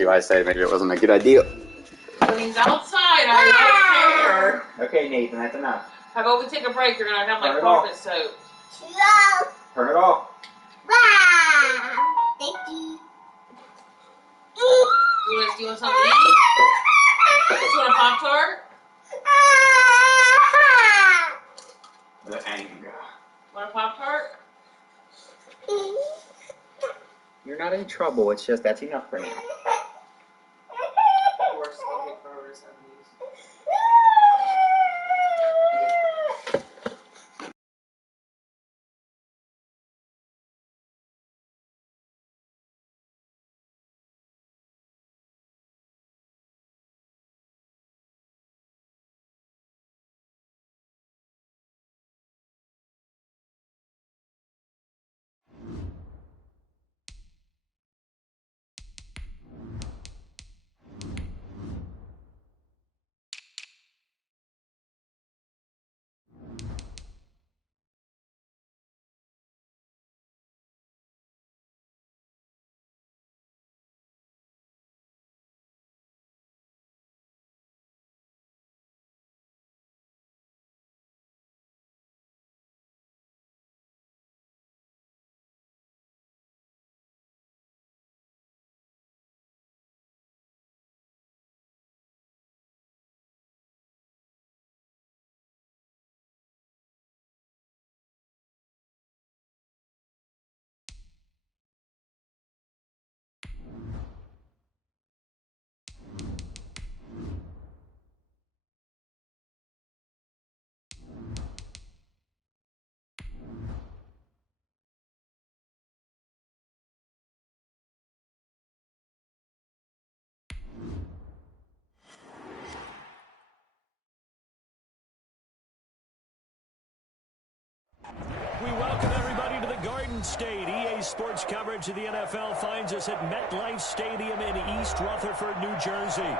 See why I say maybe it wasn't a good idea. When he's outside, I don't care. Okay, Nathan, that's enough. How about we take a break? You're going to have my carpet soaked. Turn it off. You want something to eat? You want a Pop-Tart? The anger. Want a Pop-Tart? You're not in trouble. It's just that's enough for now. We're smoking for over 70s. We welcome everybody to the Garden State. EA Sports coverage of the NFL finds us at MetLife Stadium in East Rutherford, New Jersey.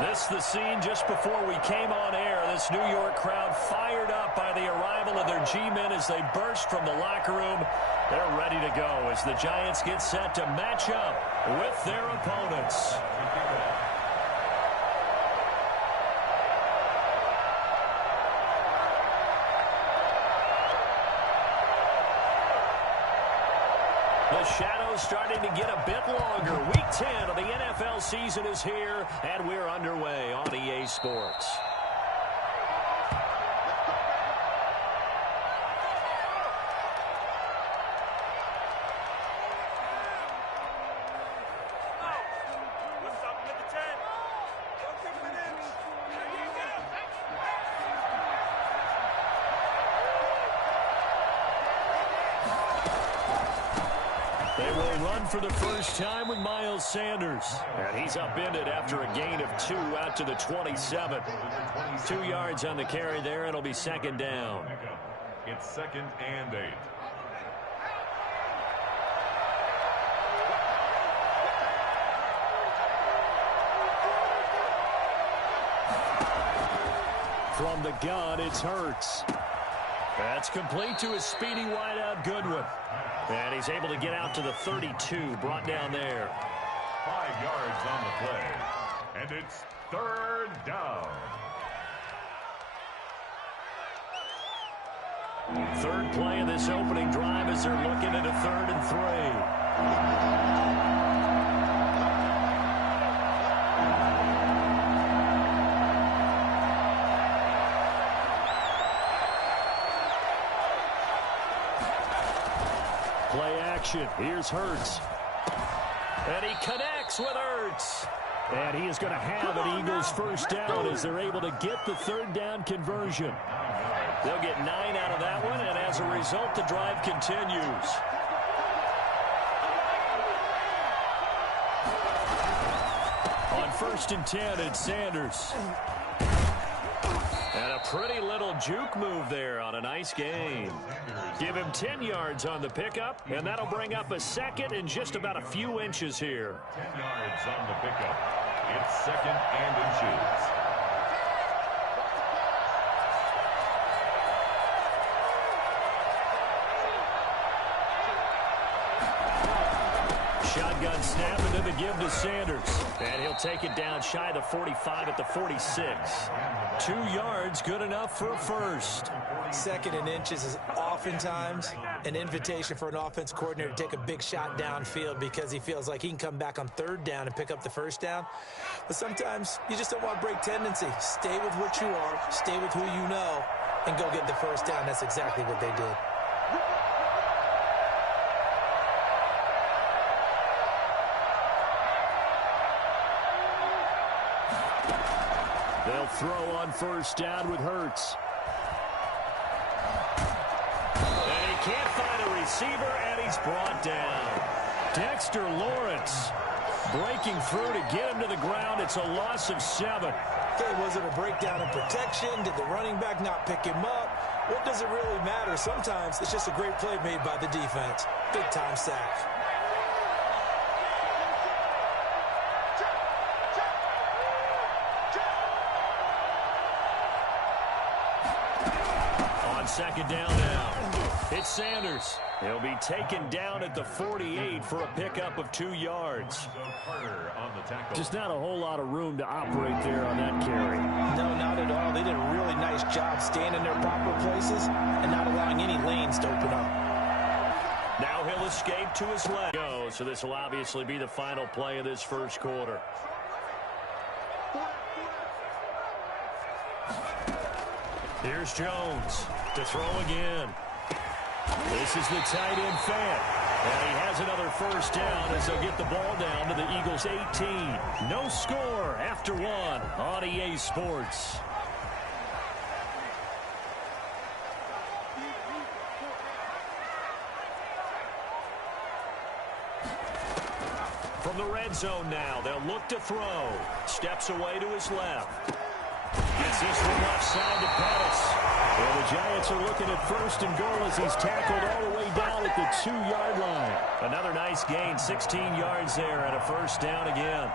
This the scene just before we came on air. This New York crowd fired up by the arrival of their G-men as they burst from the locker room. They're ready to go as the Giants get set to match up with their opponents. The shadow's starting to get a bit longer. Week 10 of the NFL season is here, and we're underway on EA Sports. They will run for the first time with Miles Sanders. And he's upended after a gain of 2 out to the 27. 2 yards on the carry there. It'll be second down. It's 2nd and 8. From the gun, it's Hurts. That's complete to his speedy wideout Goodwin. And he's able to get out to the 32, brought down there. 5 yards on the play. And it's 3rd down. Third play of this opening drive as they're looking at a 3rd and 3. Play action. Here's Hurts. And he connects with Hurts. And he is going to have an Eagles first down as they're able to get the 3rd down conversion. They'll get 9 out of that one, and as a result, the drive continues. On 1st and 10, it's Sanders. And a pretty little juke move there on a nice gain. Give him 10 yards on the pickup, and that'll bring up a 2nd and just about a few inches here. 10 yards on the pickup. It's 2nd and inches. Shotgun snap into the give to Sanders. And he'll take it down shy of the 45 at the 46. 2 yards, good enough for a first. 2nd and inches is oftentimes an invitation for an offense coordinator to take a big shot downfield because he feels like he can come back on 3rd down and pick up the 1st down. But sometimes you just don't want to break tendency. Stay with what you are, stay with who you know, and go get the 1st down. That's exactly what they did. They'll throw on 1st down with Hurts. And he can't find a receiver, and he's brought down. Dexter Lawrence breaking through to get him to the ground. It's a loss of 7. Okay, was it a breakdown in protection? Did the running back not pick him up? What does it really matter? Sometimes it's just a great play made by the defense. Big-time sack. On 2nd down now, it's Sanders. He'll be taken down at the 48 for a pickup of 2 yards. Just not a whole lot of room to operate there on that carry. No, not at all. They did a really nice job staying in their proper places and not allowing any lanes to open up. Now he'll escape to his left. So this will obviously be the final play of this 1st quarter. Here's Jones to throw again. This is the tight end Fant. And he has another 1st down as they'll get the ball down to the Eagles' 18. No score after 1 on EA Sports. From the red zone now, they'll look to throw. Steps away to his left. Gets this one left side to Pettis. Well, the Giants are looking at 1st and goal as he's tackled all the way down at the 2-yard line. Another nice gain, 16 yards there, and a 1st down again.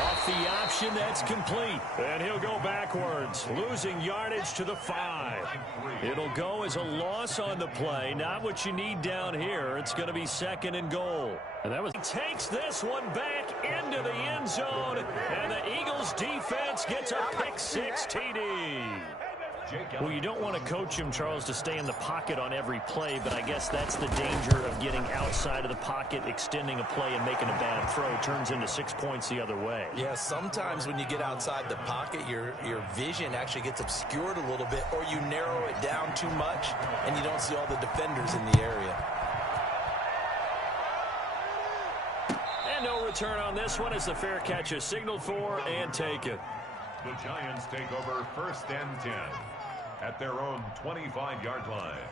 Off the option, that's complete. And he'll go backwards, losing yardage to the 5. It'll go as a loss on the play. Not what you need down here. It's going to be 2nd and goal. And that was he takes this one back into the end zone, and the Eagles defense gets a pick-6 TD. Well, you don't want to coach him, Charles, to stay in the pocket on every play, but I guess that's the danger of getting outside of the pocket, extending a play, and making a bad throw. Turns into 6 points the other way. Yeah, sometimes when you get outside the pocket, your vision actually gets obscured a little bit, or you narrow it down too much, and you don't see all the defenders in the area. And no return on this one as the fair catch is signaled for and taken. The Giants take over 1st and 10 at their own 25-yard line.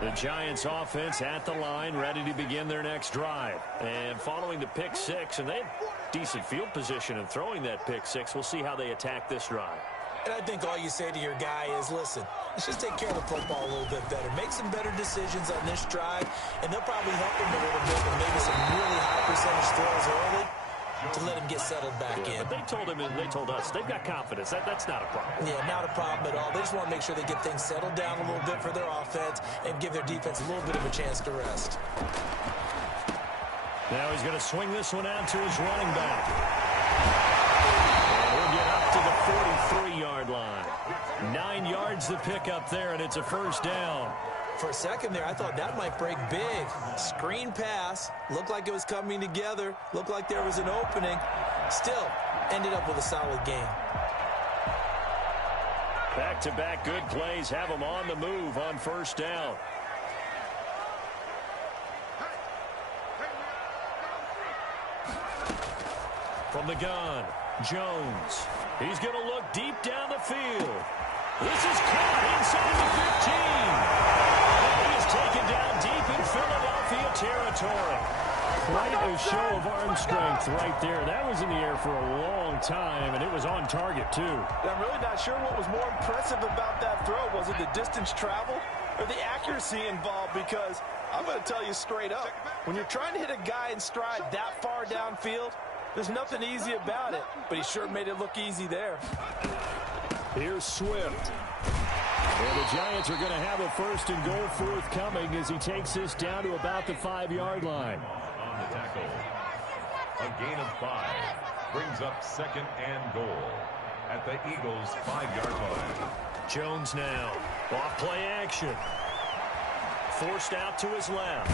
The Giants offense at the line, ready to begin their next drive. And following the pick-6, and they have decent field position in throwing that pick-6. We'll see how they attack this drive. And I think all you say to your guy is, listen, let's just take care of the football a little bit better. Make some better decisions on this drive, and they'll probably help him a little bit with maybe some really high percentage throws early to let him get settled back in. But they told him and they told us they've got confidence. That's not a problem. Yeah, not a problem at all. They just want to make sure they get things settled down a little bit for their offense and give their defense a little bit of a chance to rest. Now he's going to swing this one out to his running back. And he'll get up to the 43-yard line. 9 yards the pick up there, and it's a 1st down. For a second there, I thought that might break big. Screen pass. Looked like it was coming together. Looked like there was an opening. Still, ended up with a solid game. Back-to-back good plays have them on the move on 1st down. From the gun, Jones. He's going to look deep down the field. This is caught inside the 15. He is taken down deep in Philadelphia territory. Quite a show of arm strength right there. That was in the air for a long time, and it was on target, too. I'm really not sure what was more impressive about that throw. Was it the distance travel or the accuracy involved? Because I'm going to tell you straight up, when you're trying to hit a guy in stride that far downfield, there's nothing easy about it. But he sure made it look easy there. Here's Swift. And the Giants are going to have a first and goal forthcoming as he takes this down to about the 5-yard line. On the tackle. A gain of 5 brings up second and goal at the Eagles' 5-yard line. Jones now. Off play action. Forced out to his left.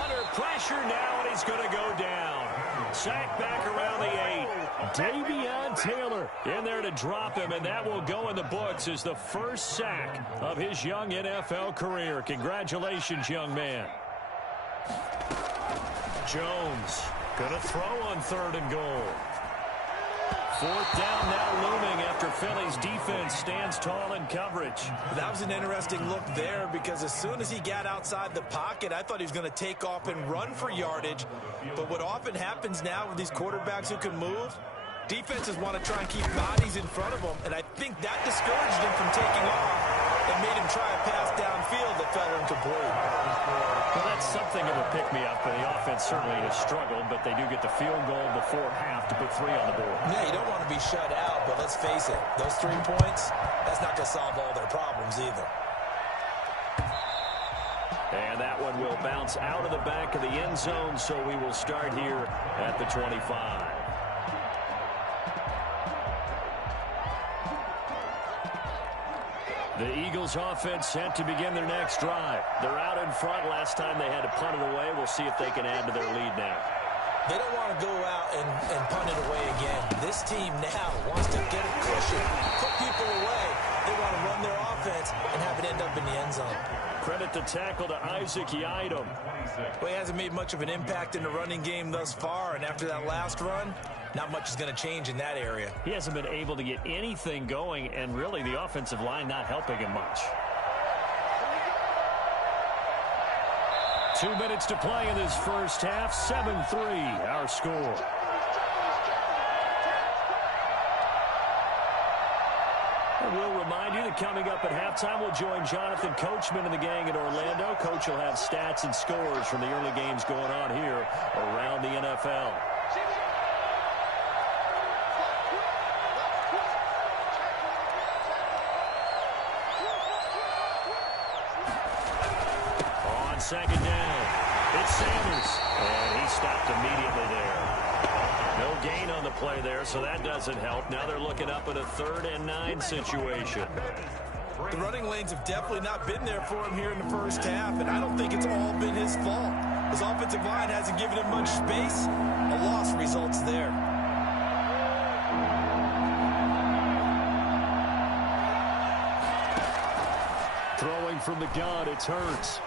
Under pressure now, and he's going to go down. Sacked back around the 8. Davion Taylor in there to drop him, and that will go in the books as the first sack of his young NFL career. Congratulations, young man. Jones going to throw on 3rd and goal. 4th down now looming after Philly's defense stands tall in coverage. That was an interesting look there because as soon as he got outside the pocket, I thought he was going to take off and run for yardage. But what often happens now with these quarterbacks who can move, defenses want to try and keep bodies in front of them, and I think that discouraged him from taking off and made him try a pass downfield that fell incomplete. Well, that's something of a pick-me-up, but the offense certainly has struggled, but they do get the field goal before half to put 3 on the board. Yeah, you don't want to be shut out, but let's face it, those 3 points, that's not going to solve all their problems either. And that one will bounce out of the back of the end zone, so we will start here at the 25. The Eagles offense set to begin their next drive. They're out in front. Last time they had to punt it away. We'll see if they can add to their lead now. They don't want to go out and punt it away again. This team now wants to get a cushion, put people away. They want to run their offense and have it end up in the end zone. Credit the tackle to Isaac Yiadom. Well, he hasn't made much of an impact in the running game thus far, and after that last run, not much is going to change in that area. He hasn't been able to get anything going, and really the offensive line not helping him much. 2 minutes to play in this first half. 7-3 our score. And we'll remind you that coming up at halftime, we'll join Jonathan Coachman and the gang in Orlando. Coach will have stats and scores from the early games going on here around the NFL. On second down, it's Sanders, and he stopped immediately there. No gain on the play there, so that doesn't help. Now they're looking up at a 3rd and 9 situation. The running lanes have definitely not been there for him here in the first half, and I don't think it's all been his fault. His offensive line hasn't given him much space. A loss results there. Throwing from the gun, it's Hurts.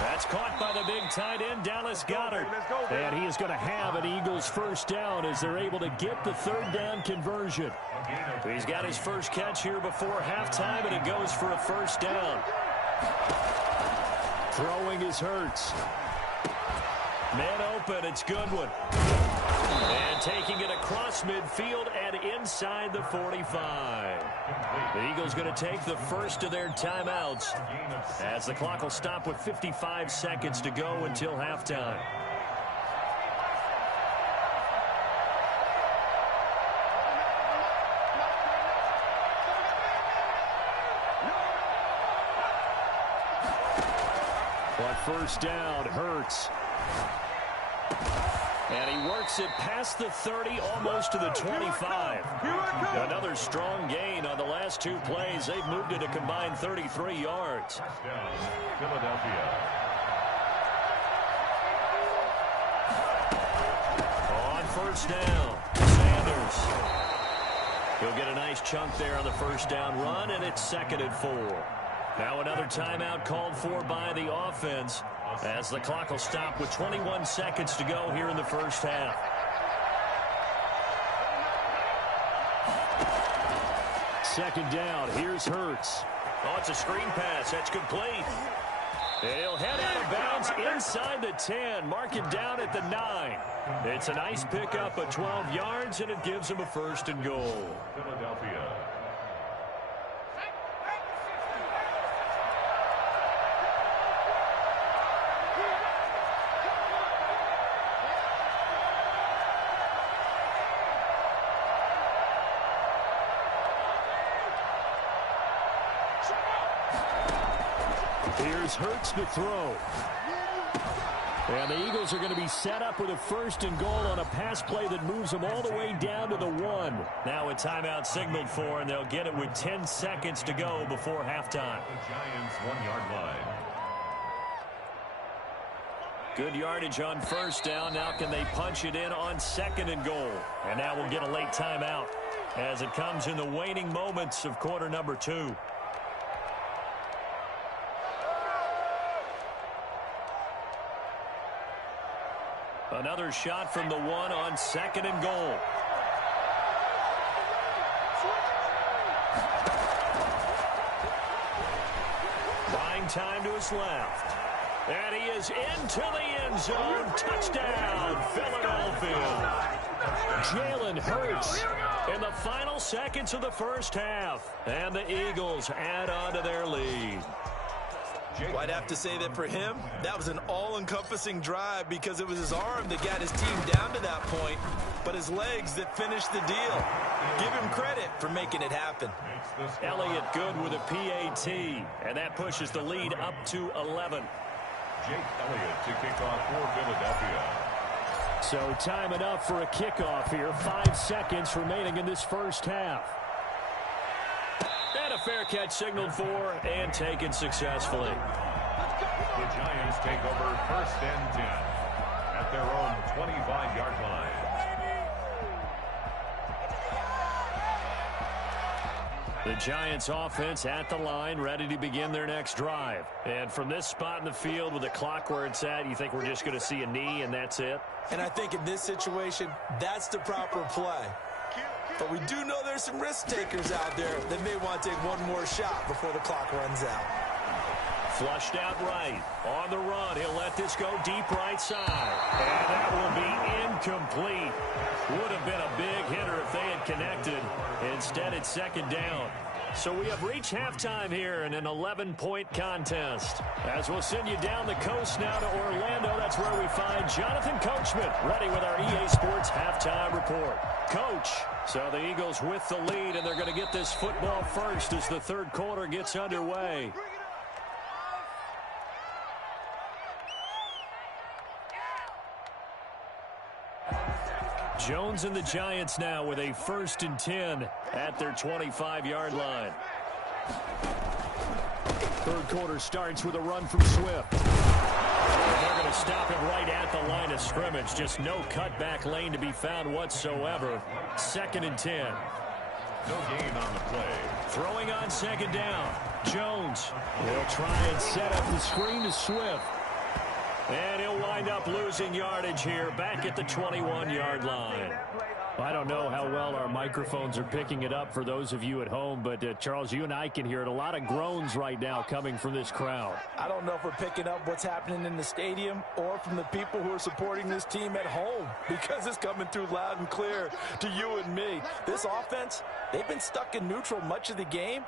That's caught by the big tight end, Dallas Goedert. And he is going to have an Eagles first down as they're able to get the 3rd down conversion. He's got his first catch here before halftime, and it goes for a first down. Throwing is Hurts. Man open, it's Goodwin. And taking it across midfield and inside the 45. The Eagles going to take the first of their timeouts as the clock will stop with 55 seconds to go until halftime. On first down, Hurts. And he works it past the 30, almost to the 25. Another strong gain on the last 2 plays. They've moved it a combined 33 yards. Philadelphia. On first down, Sanders. He'll get a nice chunk there on the first down run, and it's 2nd and 4. Now another timeout called for by the offense as the clock will stop with 21 seconds to go here in the first half. Second down, here's Hurts. Oh, it's a screen pass. That's complete. And he'll head out of bounds inside the 10. Mark it down at the 9. It's a nice pickup of 12 yards, and it gives him a first and goal. Philadelphia. Here's Hurts to throw. And the Eagles are going to be set up with a 1st and goal on a pass play that moves them all the way down to the 1. Now a timeout signaled for, and they'll get it with 10 seconds to go before halftime. The Giants 1-yard line. Good yardage on 1st down. Now can they punch it in on 2nd and goal? And now we'll get a late timeout as it comes in the waning moments of quarter number 2. Another shot from the 1 on 2nd and goal. Buying time to his left. And he is into the end zone. Touchdown, Philadelphia. Jalen Hurts in the final seconds of the first half. And the Eagles add on to their lead. Well, I'd have to say that for him, that was an all-encompassing drive because it was his arm that got his team down to that point, but his legs that finished the deal. Give him credit for making it happen. Elliott good with a PAT, and that pushes the lead up to 11. Jake Elliott to kick off for Philadelphia. So time enough for a kickoff here. 5 seconds remaining in this first half. And a fair catch signaled for and taken successfully. The Giants take over 1st and 10 at their own 25-yard line. The Giants offense at the line, ready to begin their next drive. And from this spot in the field with the clock where it's at, you think we're just going to see a knee and that's it? And I think in this situation, that's the proper play. But we do know there's some risk takers out there that may want to take one more shot before the clock runs out. Flushed out right. On the run, he'll let this go deep right side. And that will be incomplete. Would have been a big hitter if they had connected. Instead, it's 2nd down. So we have reached halftime here in an 11-point contest. As we'll send you down the coast now to Orlando, that's where we find Jonathan Coachman, ready with our EA Sports halftime report. Coach, so the Eagles with the lead, and they're going to get this football first as the 3rd quarter gets underway. Jones and the Giants now with a 1st and 10 at their 25-yard line. 3rd quarter starts with a run from Swift. And they're going to stop him right at the line of scrimmage. Just no cutback lane to be found whatsoever. 2nd and 10. No gain on the play. Throwing on 2nd down. Jones will try and set up the screen to Swift. And he'll wind up losing yardage here back at the 21-yard line. I don't know how well our microphones are picking it up for those of you at home, but Charles, you and I can hear it. A lot of groans right now coming from this crowd. I don't know if we're picking up what's happening in the stadium or from the people who are supporting this team at home, because it's coming through loud and clear to you and me. This offense, they've been stuck in neutral much of the game,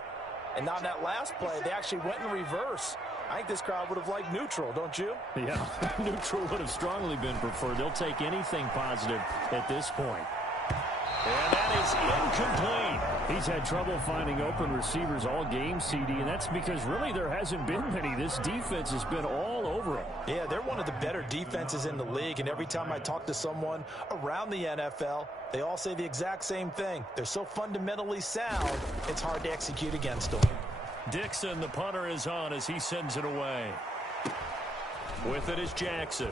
and on that last play, they actually went in reverse. I think this crowd would have liked neutral, don't you? Yeah, neutral would have strongly been preferred. They'll take anything positive at this point. And that is incomplete. He's had trouble finding open receivers all game, CD, and that's because really there hasn't been many. This defense has been all over him. Yeah, they're one of the better defenses in the league, and every time I talk to someone around the NFL, they all say the exact same thing. They're so fundamentally sound, it's hard to execute against them. Dixon, the punter, is on as he sends it away. With it is Jackson.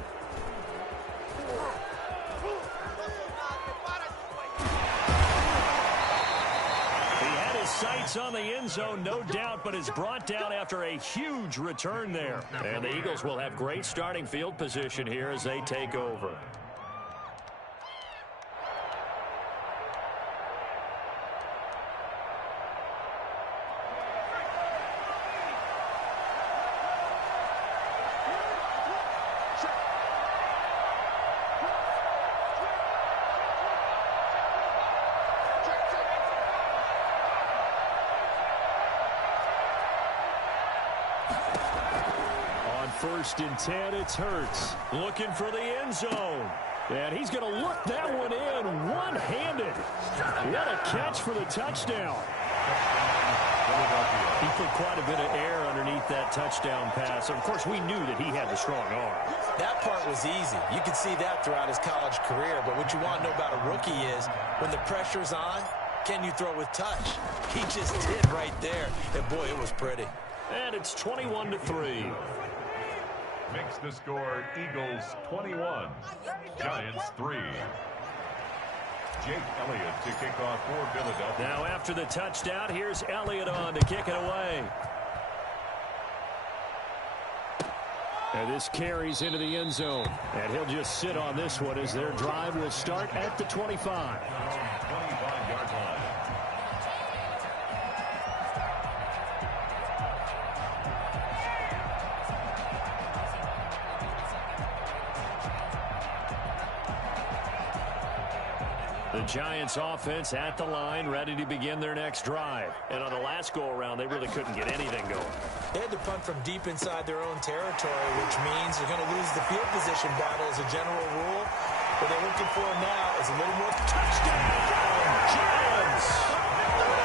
Sights on the end zone, no doubt, but is brought down after a huge return there. And the Eagles will have great starting field position here as they take over. First and 10, it's Hurts looking for the end zone. And he's going to look that one in one-handed. What a catch for the touchdown. Philadelphia. He put quite a bit of air underneath that touchdown pass. Of course, we knew that he had the strong arm. That part was easy. You could see that throughout his college career. But what you want to know about a rookie is when the pressure's on, can you throw with touch? He just did right there. And, boy, it was pretty. And it's 21-3. Makes the score Eagles 21, Giants 3. Jake Elliott to kick off for Philadelphia. Now after the touchdown, here's Elliott on to kick it away. And this carries into the end zone. And he'll just sit on this one as their drive will start at the 25. 25-yard line. The Giants offense at the line, ready to begin their next drive. And on the last go-around, they really couldn't get anything going. They had to punt from deep inside their own territory, which means you're going to lose the field position battle as a general rule. What they're looking for now is a little more touchdown. Giants!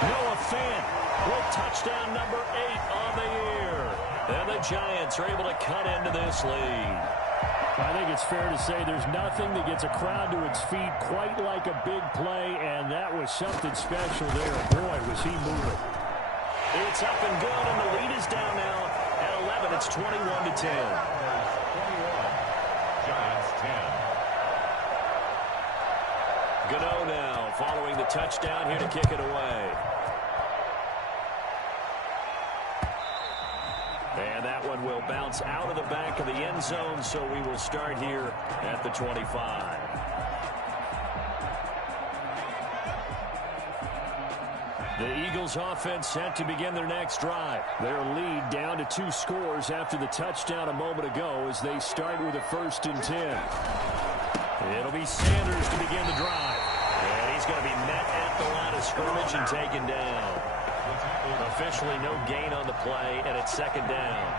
Noah Fant with touchdown number 8 on the year. And the Giants are able to cut into this lead. I think it's fair to say there's nothing that gets a crowd to its feet quite like a big play, and that was something special there. Boy, was he moving. It's up and good, and the lead is down now at 11. It's 21-10. 21. Giants 10. Gano now following the touchdown here to kick it away. And that one will bounce out of the back of the end zone, so we will start here at the 25. The Eagles offense set to begin their next drive. Their lead down to 2 scores after the touchdown a moment ago as they start with a 1st and 10. It'll be Sanders to begin the drive. And he's going to be met at the line of scrimmage and taken down. Officially no gain on the play, and it's 2nd down.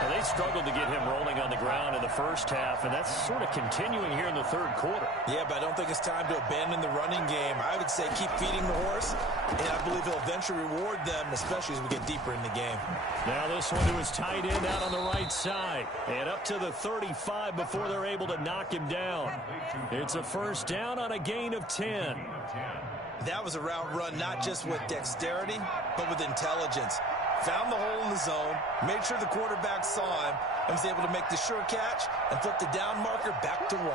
Now, they struggled to get him rolling on the ground in the first half, and that's sort of continuing here in the 3rd quarter. Yeah, but I don't think it's time to abandon the running game. I would say keep feeding the horse, and I believe he'll eventually reward them, especially as we get deeper in the game. Now this one to his tight end out on the right side, and up to the 35 before they're able to knock him down. It's a 1st down on a gain of 10. That was a route run not just with dexterity, but with intelligence. Found the hole in the zone, made sure the quarterback saw him, and was able to make the sure catch and flip the down marker back to 1.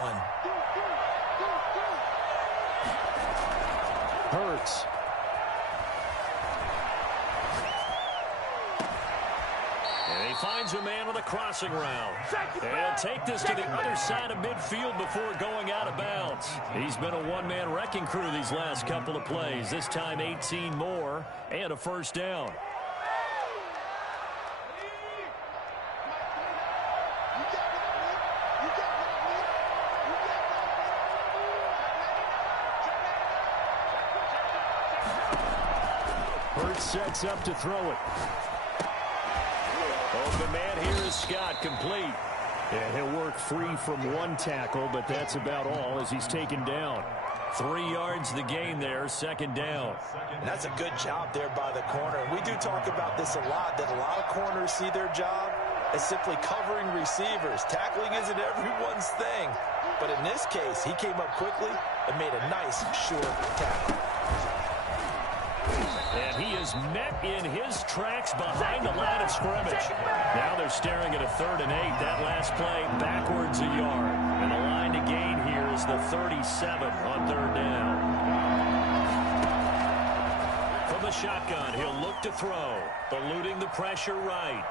Hurts. And he finds a man on the crossing route. And he'll take this to the other side of midfield before going out of bounds. He's been a one-man wrecking crew these last couple of plays. This time 18 more and a 1st down. Hurts sets up to throw it. Open man here is Scott, complete. And he'll work free from 1 tackle, but that's about all as he's taken down. 3 yards the gain there, 2nd down. And that's a good job there by the corner. We do talk about this a lot, that a lot of corners see their job as simply covering receivers. Tackling isn't everyone's thing. But in this case, he came up quickly and made a nice, short tackle. And he is met in his tracks behind the line of scrimmage. Now they're staring at a 3rd and 8. That last play backwards a yard. And the line to gain here is the 37 on 3rd down. From the shotgun, he'll look to throw. Eluding the pressure right.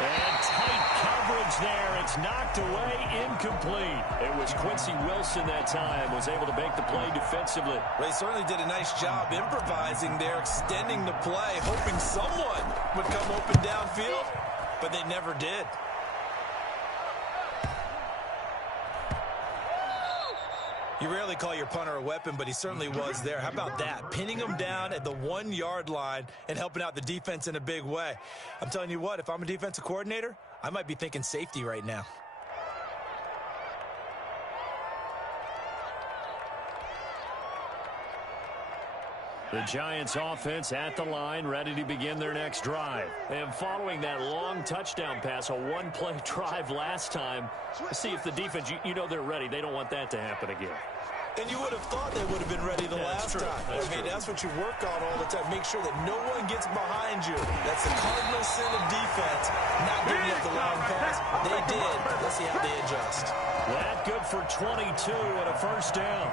And tight coverage there. It's knocked away, incomplete. It was Quincy Wilson that time, was able to make the play defensively. Well, he certainly did a nice job improvising there, extending the play, hoping someone would come open downfield, but they never did. You rarely call your punter a weapon, but he certainly was there. How about that? Pinning him down at the 1-yard line and helping out the defense in a big way. I'm telling you what, if I'm a defensive coordinator, I might be thinking safety right now. The Giants offense at the line, ready to begin their next drive. And following that long touchdown pass, a one-play drive last time, let's see if the defense, you know they're ready. They don't want that to happen again. And you would have thought they would have been ready the last time. That's what you work on all the time. Make sure that no one gets behind you. That's the cardinal sin of defense, not giving up the long pass. They did. Let's see how they adjust. That good for 22 and a first down.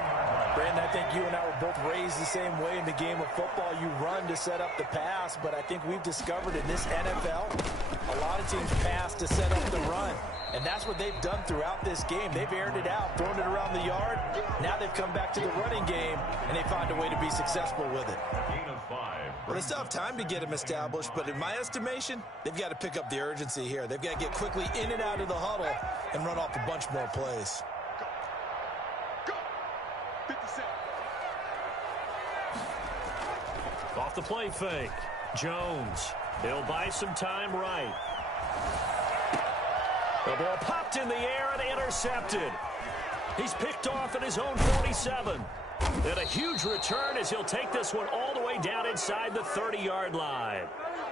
Brandon, I think you and I were both raised the same way in the game of football. You run to set up the pass, but I think we've discovered in this NFL, a lot of teams pass to set up the run. And that's what they've done throughout this game. They've aired it out, thrown it around the yard. Now they've come back to the running game, and they find a way to be successful with it. Well, they still have time to get them established, but in my estimation, they've got to pick up the urgency here. They've got to get quickly in and out of the huddle and run off a bunch more plays. Off the play fake. Jones. He'll buy some time right. The ball popped in the air and intercepted. He's picked off at his own 47. And a huge return as he'll take this one all the way down inside the 30-yard line.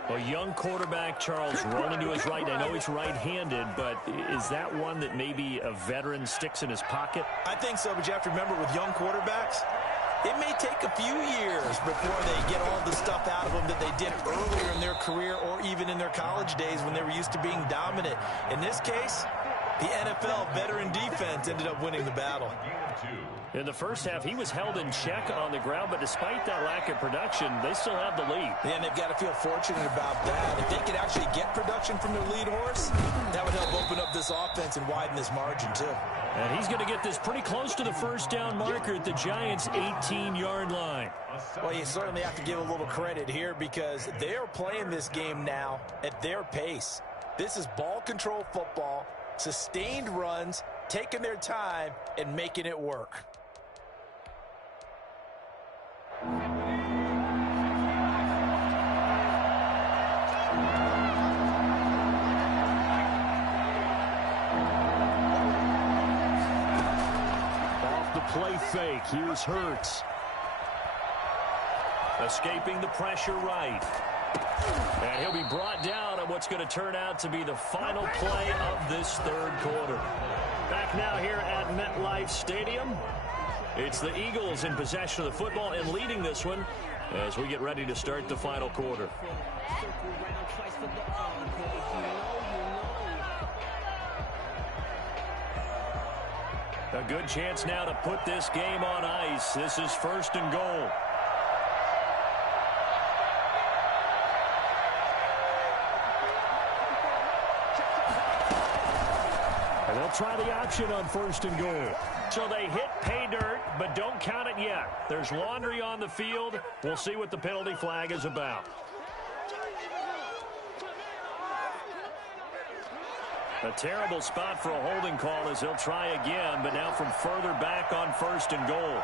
A young quarterback, Charles, rolling to his right. I know he's right-handed, but is that one that maybe a veteran sticks in his pocket? I think so, but you have to remember with young quarterbacks, it may take a few years before they get all the stuff out of them that they did earlier in their career or even in their college days when they were used to being dominant. In this case, the NFL veteran defense ended up winning the battle. In the first half, he was held in check on the ground, but despite that lack of production, they still have the lead. And they've got to feel fortunate about that. If they could actually get production from their lead horse, that would help open up this offense and widen this margin, too. And he's going to get this pretty close to the first down marker at the Giants' 18-yard line. Well, you certainly have to give a little credit here because they're playing this game now at their pace. This is ball control football, sustained runs, taking their time, and making it work. Play fake. Here's Hurts. Escaping the pressure right. And he'll be brought down on what's going to turn out to be the final play of this third quarter. Back now here at MetLife Stadium. It's the Eagles in possession of the football and leading this one as we get ready to start the final quarter. A good chance now to put this game on ice. This is first and goal. And they'll try the option on first and goal. So they hit pay dirt, but don't count it yet. There's laundry on the field. We'll see what the penalty flag is about. A terrible spot for a holding call as they'll try again, but now from further back on first and goal.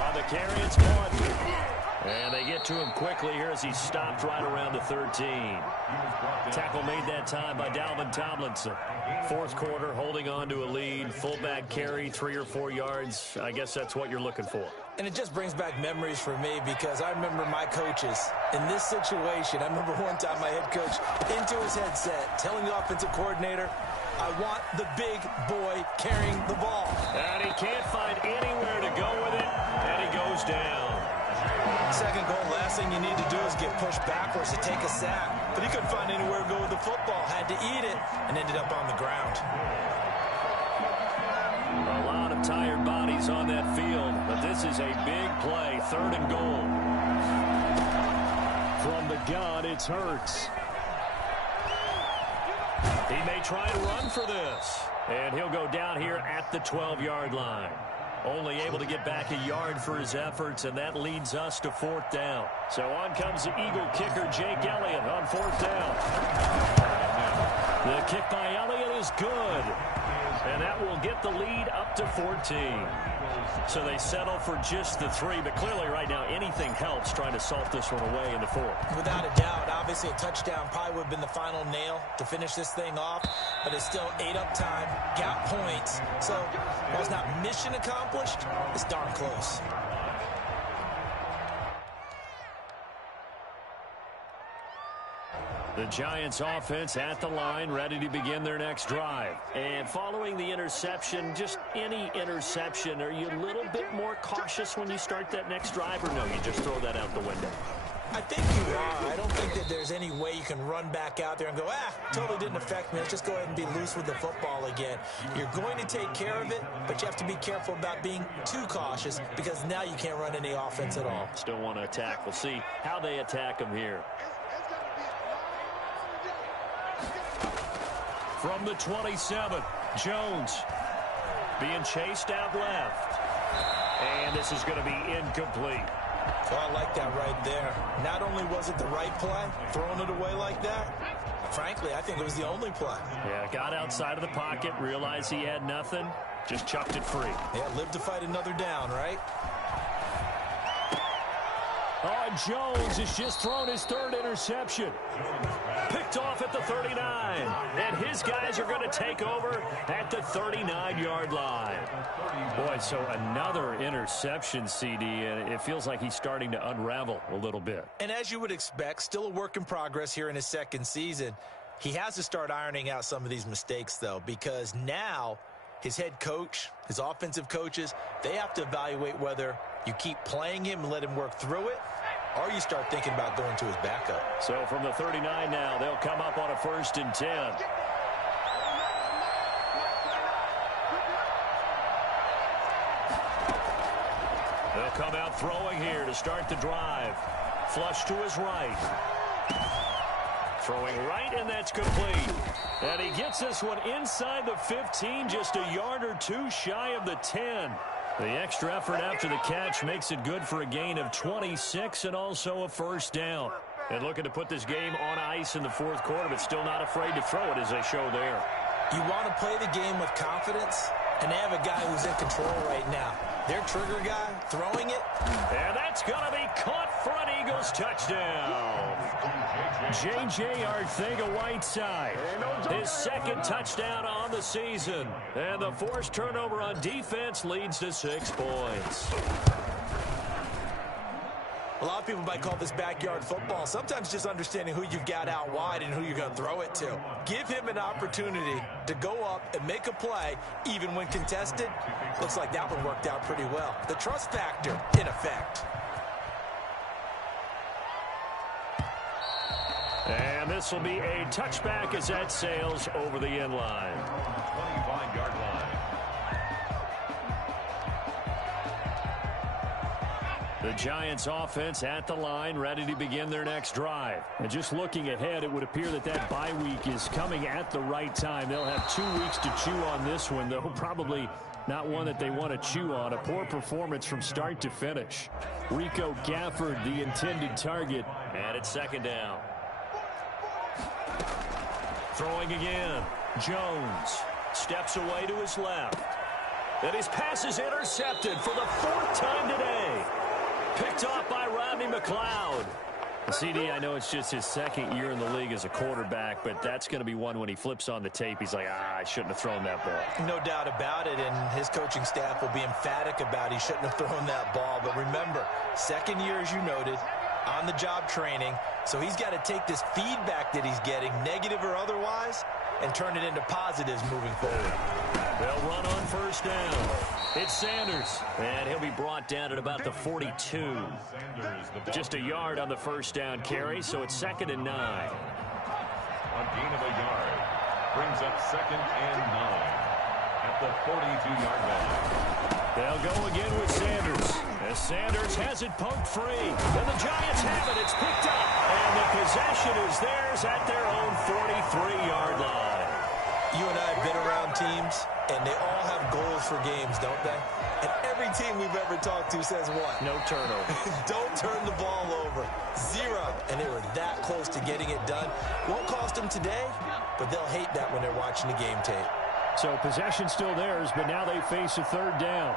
On the carry, it's caught. And they get to him quickly here as he's stopped right around the 13. Tackle made that time by Dalvin Tomlinson. Fourth quarter, holding on to a lead. Fullback carry, 3 or 4 yards. I guess that's what you're looking for. And it just brings back memories for me because I remember my coaches in this situation. I remember one time my head coach into his headset telling the offensive coordinator, I want the big boy carrying the ball. And he can't find anywhere to go with it, and he goes down. Second goal, last thing you need to do is get pushed backwards to take a sack. But he couldn't find anywhere to go with the football, had to eat it, and ended up on the ground. A lot of tired bodies on that field, but this is a big play. Third and goal. From the gun, it's Hurts. He may try to run for this. And he'll go down here at the 12-yard line. Only able to get back a yard for his efforts, and that leads us to fourth down. So on comes the Eagle kicker, Jake Elliott, on fourth down. The kick by Elliott is good. And that will get the lead up to 14. So they settle for just the 3, but clearly right now anything helps trying to salt this one away in the fourth. Without a doubt, obviously a touchdown probably would have been the final nail to finish this thing off, but it's still 8 up time, got points. So while it's not mission accomplished, it's darn close. The Giants offense at the line, ready to begin their next drive. And following the interception, just any interception, are you a little bit more cautious when you start that next drive, or no, you just throw that out the window? I think you are. I don't think that there's any way you can run back out there and go, totally didn't affect me. Let's just go ahead and be loose with the football again. You're going to take care of it, but you have to be careful about being too cautious because now you can't run any offense at all. Still want to attack. We'll see how they attack them here. From the 27, Jones being chased out left. And this is going to be incomplete. Oh, I like that right there. Not only was it the right play, throwing it away like that, frankly, I think it was the only play. Yeah, got outside of the pocket, realized he had nothing, just chucked it free. Yeah, live to fight another down, right? Oh, Jones has just thrown his third interception. Picked off at the 39. And his guys are going to take over at the 39-yard line. Boy, so another interception, CD, and it feels like he's starting to unravel a little bit. And as you would expect, still a work in progress here in his second season. He has to start ironing out some of these mistakes, though, because now his head coach, his offensive coaches, they have to evaluate whether you keep playing him and let him work through it, or you start thinking about going to his backup. So from the 39 now, they'll come up on a 1st and 10. They'll come out throwing here to start the drive. Flush to his right. Throwing right, and that's complete. And he gets this one inside the 15, just a yard or two shy of the 10. The extra effort after the catch makes it good for a gain of 26 and also a 1st down. And looking to put this game on ice in the 4th quarter, but still not afraid to throw it as they show there. You want to play the game with confidence, and they have a guy who's in control right now. Their trigger guy throwing it. And that's going to be caught for an Eagles touchdown. J.J. Arcega-Whiteside, his 2nd touchdown on the season. And the forced turnover on defense leads to 6 points. A lot of people might call this backyard football. Sometimes just understanding who you've got out wide and who you're going to throw it to. Give him an opportunity to go up and make a play, even when contested. Looks like that one worked out pretty well. The trust factor in effect. And this will be a touchback as that sails over the end line. 25-yard line. The Giants offense at the line, ready to begin their next drive. And just looking ahead, it would appear that that bye week is coming at the right time. They'll have 2 weeks to chew on this one, though probably not one that they want to chew on. A poor performance from start to finish. Rico Gafford, the intended target, and it's 2nd down. Throwing again. Jones steps away to his left. And his pass is intercepted for the 4th time today. Picked off by Rodney McLeod. CD, I know it's just his 2nd year in the league as a quarterback, but that's going to be one when he flips on the tape. He's like, I shouldn't have thrown that ball. No doubt about it, and his coaching staff will be emphatic about he shouldn't have thrown that ball. But remember, 2nd year, as you noted, on-the-job training, so he's got to take this feedback that he's getting, negative or otherwise, and turn it into positives moving forward. They'll run on 1st down. It's Sanders, and he'll be brought down at about the 42. Just a yard on the 1st down carry, so it's 2nd and 9. A gain of a yard brings up 2nd and 9 at the 42-yard line. They'll go again with Sanders. As Sanders has it poked free. And the Giants have it. It's picked up. And the possession is theirs at their own 43-yard line. You and I have been around teams, and they all have goals for games, don't they? And every team we've ever talked to says what? No turnover. Don't turn the ball over. 0. And they were that close to getting it done. Won't cost them today, but they'll hate that when they're watching the game tape. So possession still theirs, but now they face a 3rd down.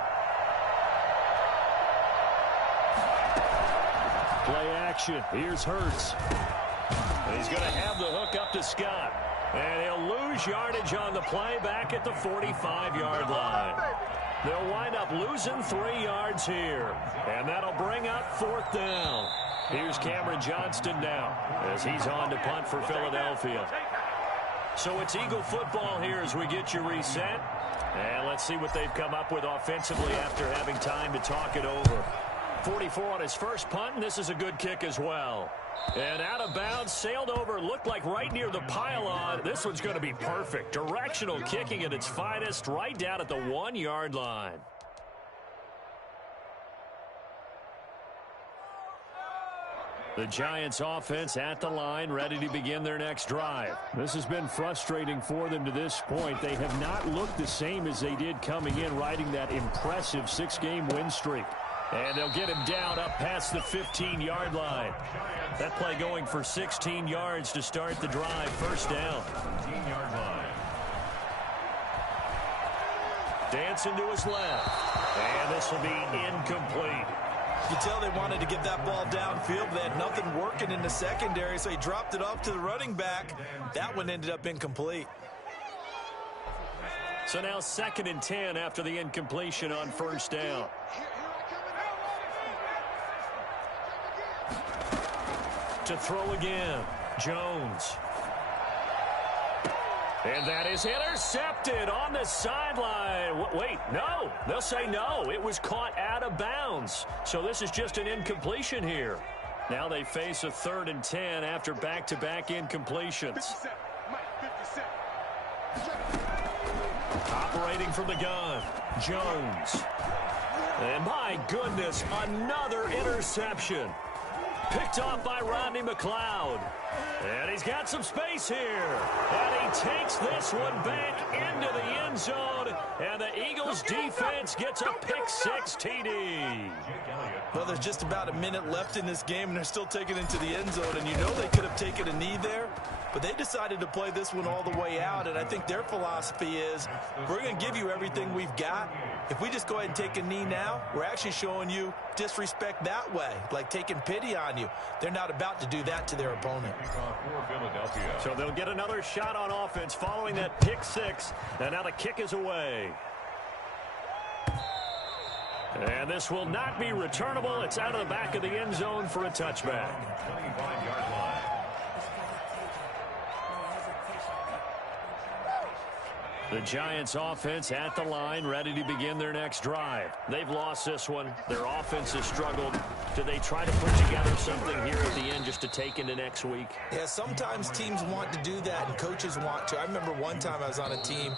Play action. Here's Hurts. And he's going to have the hook up to Scott. And he'll lose yardage on the play back at the 45-yard line. They'll wind up losing 3 yards here. And that'll bring up 4th down. Here's Cameron Johnston now as he's on to punt for Philadelphia. So it's Eagle football here as we get you reset. And let's see what they've come up with offensively after having time to talk it over. 44 on his first punt, and this is a good kick as well. And out of bounds, sailed over, looked like right near the pylon. This one's going to be perfect. Directional kicking at its finest, right down at the 1-yard line. The Giants offense at the line, ready to begin their next drive. This has been frustrating for them to this point. They have not looked the same as they did coming in, riding that impressive 6-game win streak. And they'll get him down up past the 15-yard line. That play going for 16 yards to start the drive. First down. 15-yard line. Dancing to his left. And this will be incomplete. You tell they wanted to get that ball downfield. They had nothing working in the secondary, so he dropped it off to the running back. That one ended up incomplete. So now 2nd and 10 after the incompletion on first down. To throw again, Jones. And that is intercepted on the sideline. Wait, no. They'll say no. It was caught out of bounds. So this is just an incompletion here. Now they face a 3rd and 10 after back-to-back incompletions. Operating from the gun, Jones. And my goodness, another interception. Picked off by Rodney McLeod. And he's got some space here. And he takes this one back into the end zone. And the Eagles defense gets a pick-6 TD. Well, there's just about a minute left in this game, and they're still taking it into the end zone. And you know they could have taken a knee there, but they decided to play this one all the way out. And I think their philosophy is, we're going to give you everything we've got. If we just go ahead and take a knee now, we're actually showing you disrespect that way, like taking pity on you. They're not about to do that to their opponent. So they'll get another shot on offense following that pick-6. And now the kick is away. And this will not be returnable. It's out of the back of the end zone for a touchback. 25-yard line. The Giants offense at the line, ready to begin their next drive. They've lost this one. Their offense has struggled. Do they try to put together something here at the end just to take into next week? Yeah, sometimes teams want to do that and coaches want to. I remember one time I was on a team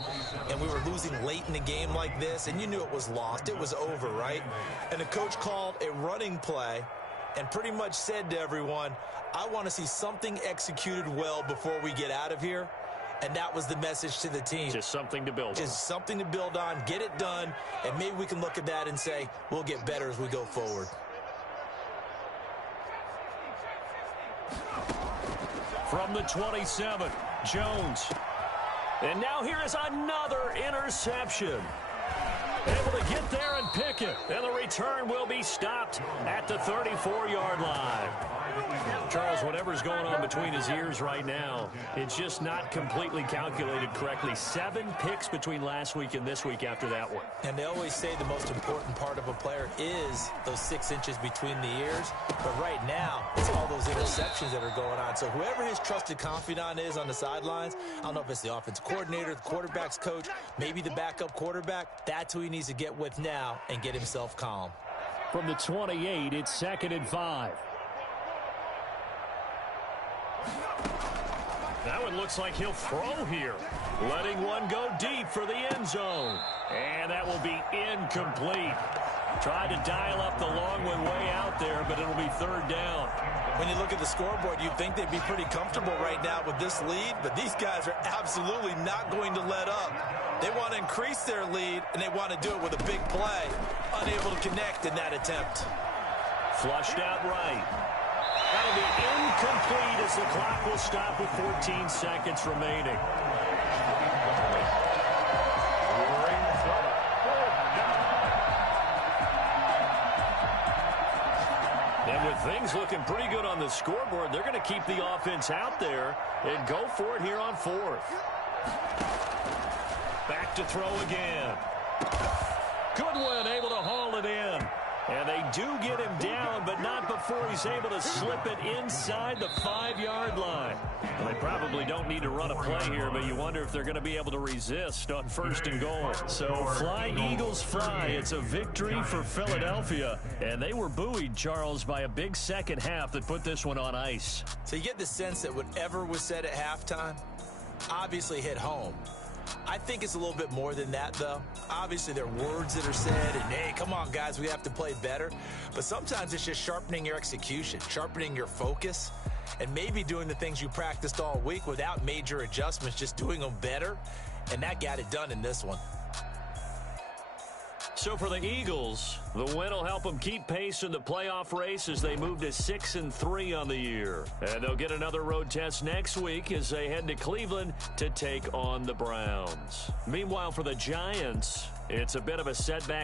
and we were losing late in the game like this, and you knew it was lost. It was over, right? And the coach called a running play and pretty much said to everyone, I want to see something executed well before we get out of here. And that was the message to the team. Just something to build on. Just something to build on, get it done, and maybe we can look at that and say, we'll get better as we go forward. From the 27, Jones. And now here is another interception. Able to get there and pick it. And the return will be stopped at the 34-yard line. Charles, whatever's going on between his ears right now, it's just not completely calculated correctly. 7 picks between last week and this week after that one. And they always say the most important part of a player is those 6 inches between the ears. But right now, it's all those interceptions that are going on. So whoever his trusted confidant is on the sidelines, I don't know if it's the offensive coordinator, the quarterback's coach, maybe the backup quarterback, that's who he needs to get with now and get himself calm. From the 28, it's 2nd and 5. That one looks like he'll throw here. Letting one go deep for the end zone. And that will be incomplete. Tried to dial up the long one way out there, but it'll be 3rd down. When you look at the scoreboard, you'd think they'd be pretty comfortable right now with this lead, but these guys are absolutely not going to let up. They want to increase their lead, and they want to do it with a big play. Unable to connect in that attempt. Flushed out right. That'll be incomplete as the clock will stop with 14 seconds remaining. And with things looking pretty good on the scoreboard, they're going to keep the offense out there and go for it here on 4th. Back to throw again. Goodwin able to haul it in. And they do get him down, but not before before he's able to slip it inside the 5-yard line. Well, they probably don't need to run a play here, but you wonder if they're going to be able to resist on 1st and goal. So fly, Eagles, fly. It's a victory for Philadelphia. And they were buoyed, Charles, by a big second half that put this one on ice. So you get the sense that whatever was said at halftime obviously hit home. I think it's a little bit more than that, though. Obviously, there are words that are said, and, hey, come on, guys, we have to play better. But sometimes it's just sharpening your execution, sharpening your focus, and maybe doing the things you practiced all week without major adjustments, just doing them better. And that got it done in this one. So for the Eagles, the win will help them keep pace in the playoff race as they move to 6-3 on the year. And they'll get another road test next week as they head to Cleveland to take on the Browns. Meanwhile, for the Giants, it's a bit of a setback